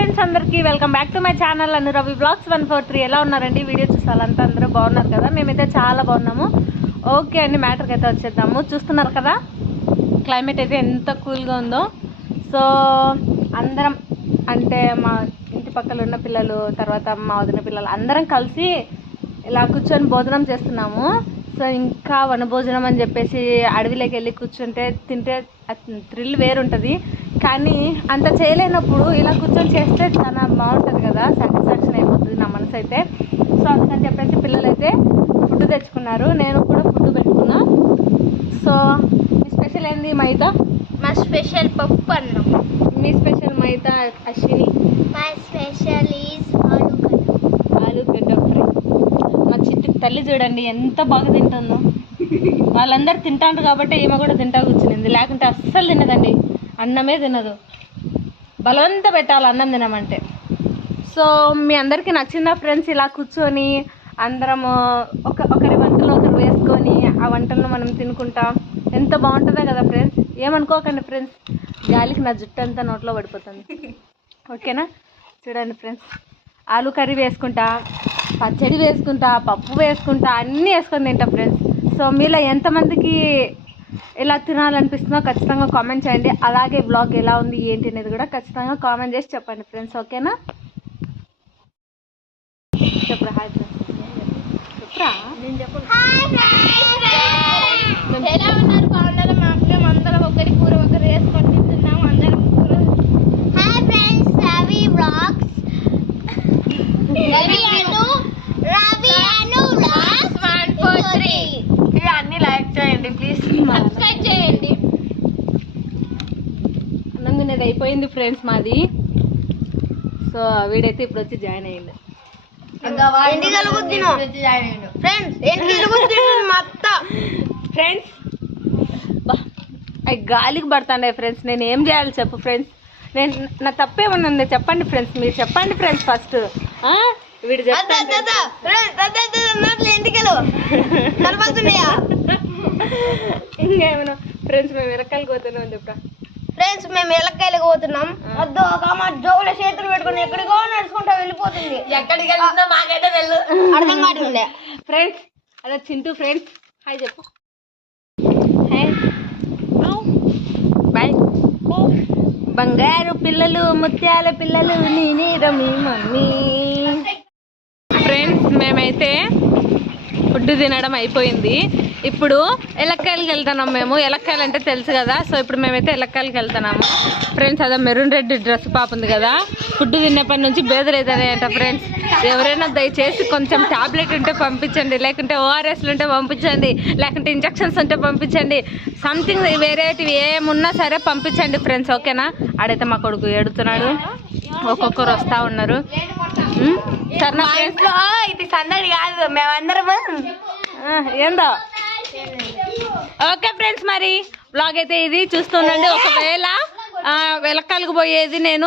Friends అందరికీ welcome back to my channel Anuravi blogs 143. ఎలా ఉన్నారండి? వీడియో చూసాలంతా అందరూ బాగున్నారు కదా? మేమైతే చాలా బాగున్నాము. ఓకే అండి, మ్యాటర్కి అయితే వచ్చేద్దాము. చూస్తున్నారు కదా క్లైమేట్ అయితే ఎంత కూల్గా ఉందో. సో అందరం అంటే మా ఇంటి పక్కన ఉన్న పిల్లలు, తర్వాత మా వదిన పిల్లలు అందరం కలిసి ఇలా కూర్చొని భోజనం చేస్తున్నాము. సో ఇంకా వనభోజనం అని చెప్పేసి అడవిలోకి వెళ్ళి కూర్చుంటే తింటే థ్రిల్ వేరుంటుంది. కానీ అంత చేయలేనప్పుడు ఇలా కూర్చొని చేస్తే చాలా బాగుంటుంది కదా, సాటిస్ఫాక్షన్ అయిపోతుంది నా మనసు అయితే. సో అందుకని చెప్పేసి పిల్లలు అయితే ఫుడ్ తెచ్చుకున్నారు, నేను కూడా ఫుడ్ పెట్టుకున్నా. సో మీ స్పెషల్ ఏంది? మైదా. మా స్పెషల్ పప్పు అన్నం. మీ స్పెషల్ మైదా అశ్విని. మై స్పెషల్ ఈజ్ ఆలుగడ్డ ఫ్రై. మా చిట్టి తల్లి చూడండి ఎంత బాగా తింటుందో. వాళ్ళందరూ తింటాండ్రు కాబట్టి ఈమె కూడా తింటా కూర్చునింది, లేకుంటే అస్సలు తినదండి, అన్నమే తినదు. బలవంత పెట్టాలి అన్నం తినమంటే. సో మీ అందరికీ నచ్చిందా ఫ్రెండ్స్? ఇలా కూర్చొని అందరము ఒకరి వంటలు ఒకరు వేసుకొని ఆ వంటలను మనం తినుకుంటాం, ఎంత బాగుంటుందో కదా ఫ్రెండ్స్. ఏమనుకోకండి ఫ్రెండ్స్, గాలికి నా జుట్టు అంతా నోట్లో పడిపోతుంది. ఓకేనా? చూడండి ఫ్రెండ్స్, ఆలు కర్రీ వేసుకుంటా, పచ్చడి వేసుకుంటా, పప్పు వేసుకుంటా, అన్నీ వేసుకొని తింటా ఫ్రెండ్స్. సో మీలో ఎంతమందికి ఎలా తినాలనిపిస్తుందో ఖచ్చితంగా కామెంట్ చేయండి. అలాగే బ్లాగ్ ఎలా ఉంది ఏంటి అనేది కూడా ఖచ్చితంగా కామెంట్ చేసి చెప్పండి ఫ్రెండ్స్. ఓకేనా? చెప్పురా హాయ్ ఫ్రెండ్స్. చెప్పురా. నేను చెప్పను. ఎలా ఉన్నారు? బాగున్నారా? మేము అందరం ఒకరి కూర ఒకరు వేసుకొని తింటున్నాము. అందరం కూర. Hi friends, Ravi blogs. Ravi Anu blogs 143. అన్ని లైక్ చేయండి ప్లీజ్, సబ్స్క్రైబ్ చేయండి. అన్నం తినేది అయిపోయింది ఫ్రెండ్స్ మాది. సో వీడైతే ఇప్పుడు వచ్చి జాయిన్ అయ్యింది. ఫ్రెండ్స్ అవి గాలికి పడుతుండే ఫ్రెండ్స్, నేను ఏం చేయాలి చెప్పు ఫ్రెండ్స్? నేను నా తప్పేమన్నా ఉంది చెప్పండి ఫ్రెండ్స్, మీరు చెప్పండి ఫ్రెండ్స్ ఫస్ట్. వీడు ఇంకేమన్నా ఫ్రెండ్స్ మేము ఎలక్కాయలు పోతున్నాం అని చెప్పా. ఫ్రెండ్స్ మేము ఎలక్కాయలకు పోతున్నాం. వద్దు ఒక మా జోబులో చేతులు పెట్టుకుని ఎక్కడికో నడుచుకుంటా వెళ్ళిపోతుంది. ఎక్కడికి వెళ్తుందో మాకైతే వెళ్ళు అర్థం కావట్లే. ఫ్రెండ్స్ అదే చింటూ ఫ్రెండ్స్ హాయ్ చెప్పు. Hi bye. బంగారు పిల్లలు, ముత్యాల పిల్లలు, నేనేదో మీ మమ్మీ. ఫ్రెండ్స్ మేమైతే ఫుడ్ తినడం అయిపోయింది. ఇప్పుడు ఎలక్కాయలకి వెళ్తున్నాం మేము. ఎలక్కాయలు అంటే తెలుసు కదా. సో ఇప్పుడు మేమైతే ఎలక్కాయలకి వెళ్తున్నాము ఫ్రెండ్స్. అదే మెరూన్ రెడ్ డ్రెస్ పాప ఉంది కదా, ఫుడ్ తినేపటి నుంచి బేదలు అవుతాయంట ఫ్రెండ్స్. ఎవరైనా దయచేసి కొంచెం టాబ్లెట్ ఉంటే పంపించండి, లేకుంటే ఓఆర్ఎస్లు ఉంటే పంపించండి, లేకుంటే ఇంజక్షన్స్ ఉంటే పంపించండి, సంథింగ్ వేరేటివి ఏమున్నా సరే పంపించండి ఫ్రెండ్స్. ఓకేనా? ఆడైతే మా కొడుకు ఏడుతున్నాడు, ఒక్కొక్కరు వస్తూ ఉన్నారు. సరేనా ఫ్రెండ్స్? ఇది సందడి కాదు, మేమందరం ఏందో. ఓకే ఫ్రెండ్స్, మరి బ్లాగ్ అయితే ఇది చూస్తుండండి. ఒకవేళ వెలక్కాయలకు పోయేది నేను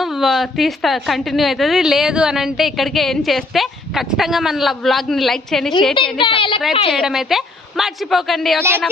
తీస్తా, కంటిన్యూ అవుతుంది. లేదు అని అంటే ఇక్కడికి ఏం చేస్తే ఖచ్చితంగా మన బ్లాగ్ని లైక్ చేయండి, షేర్ చేయండి, సబ్స్క్రైబ్ చేయడం అయితే మర్చిపోకండి. ఓకేనా?